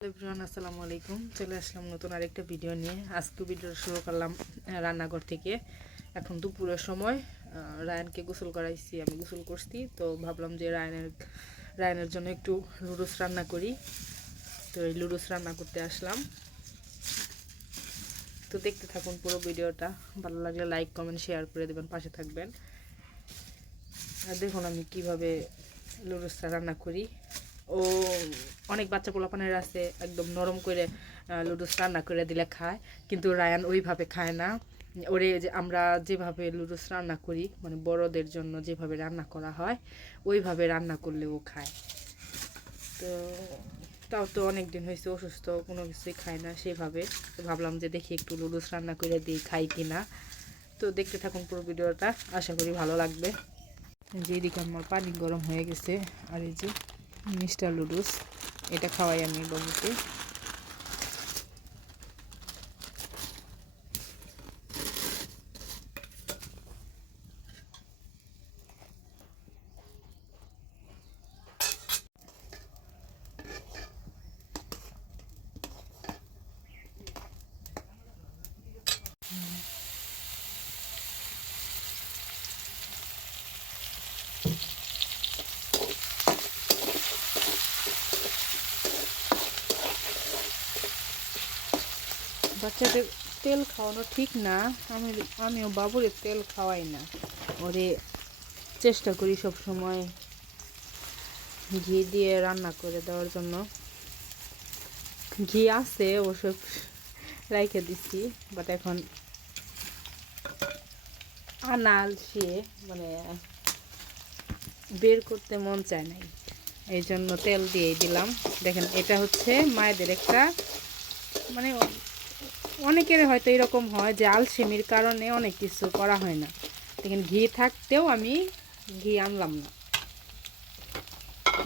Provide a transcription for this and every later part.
Everyone আসসালামু আলাইকুম। চলে আসলাম নতুন আরেকটা ভিডিও নিয়ে। আজকে ভিডিও শুরু করলাম রান্নাঘর থেকে। এখন দুপুরের সময় রায়ানকে গোসল করাইছি, আমি গোসল করছি। তো ভাবলাম যে রায়ানের জন্য একটু লুডুস রান্না করি। তো এই লুডুস রান্না করতে আসলাম। তো দেখতে থাকুন পুরো ভিডিওটা। ভালো লাগলে লাইক কমেন্ট শেয়ার করে দেবেন, পাশে থাকবেন। আর দেখুন আমি কিভাবে লুডুসটা রান্না করি। ও অনেক বাচ্চা পোলাপানের আছে একদম নরম করে লুডুস রান্না করে দিলে খায়, কিন্তু রায়ান ওইভাবে খায় না। ওরে যে আমরা যেভাবে লুডুস রান্না করি, মানে বড়দের জন্য যেভাবে রান্না করা হয় ওইভাবে রান্না করলে ও খায়। তো তাও তো অনেক দিন হয়েছে অসুস্থ, কোনো কিছুই খায় না সেভাবে। তো ভাবলাম যে দেখি একটু লুডুস রান্না করে দিই, খাই কি না। তো দেখতে থাকুন পুরো ভিডিওটা, আশা করি ভালো লাগবে। যেদিকে আমার পানি গরম হয়ে গেছে, আর এই যে মিস্টার লুডুস, এটা খাওয়াই আমি বাবুকে। বাচ্চাদের তেল খাওয়ানো ঠিক না। আমিও বাবুরে তেল খাওয়াই না। ওরে চেষ্টা করি সব সময় ঘি দিয়ে রান্না করে দেওয়ার জন্য। ঘি আছে ওসব রাইখে দিচ্ছি, বাট এখন আনালসিয়ে মানে বের করতে মন চায় নাই, এই জন্য তেল দিয়েই দিলাম। দেখেন এটা হচ্ছে মায়েদের একটা মানে অনেকের হয়তো এরকম হয় যে আলসেমির কারণে অনেক কিছু করা হয় না। দেখেন ঘি থাকতেও আমি ঘি আনলাম না,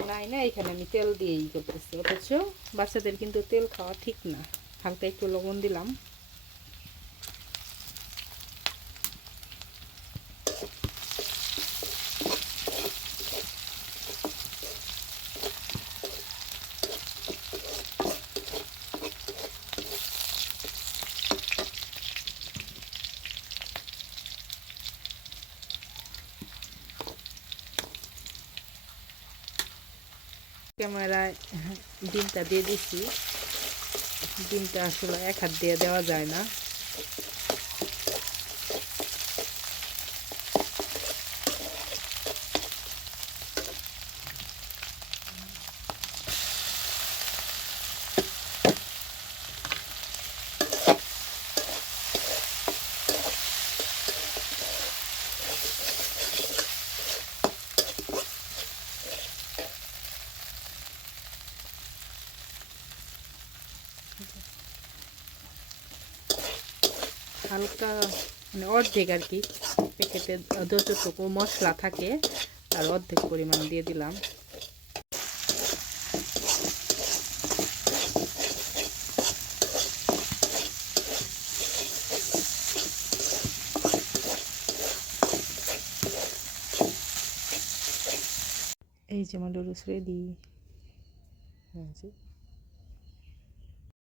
নাই না, এখানে আমি তেল দিয়েই করতেছি। অথচ বাচ্চাদের কিন্তু তেল খাওয়া ঠিক না। হালকা একটু লবণ দিলাম। ক্যামেরায় ডিমটা দিয়ে দিচ্ছি। ডিমটা আসলে এক হাত দিয়ে দেওয়া যায় না। হালকা মানে অর্ধেক আর কি, প্যাকেটে যতটুকু মশলা থাকে তার অর্ধেক পরিমাণ দিয়ে দিলাম। এই যে আমার লুডুস রেডি।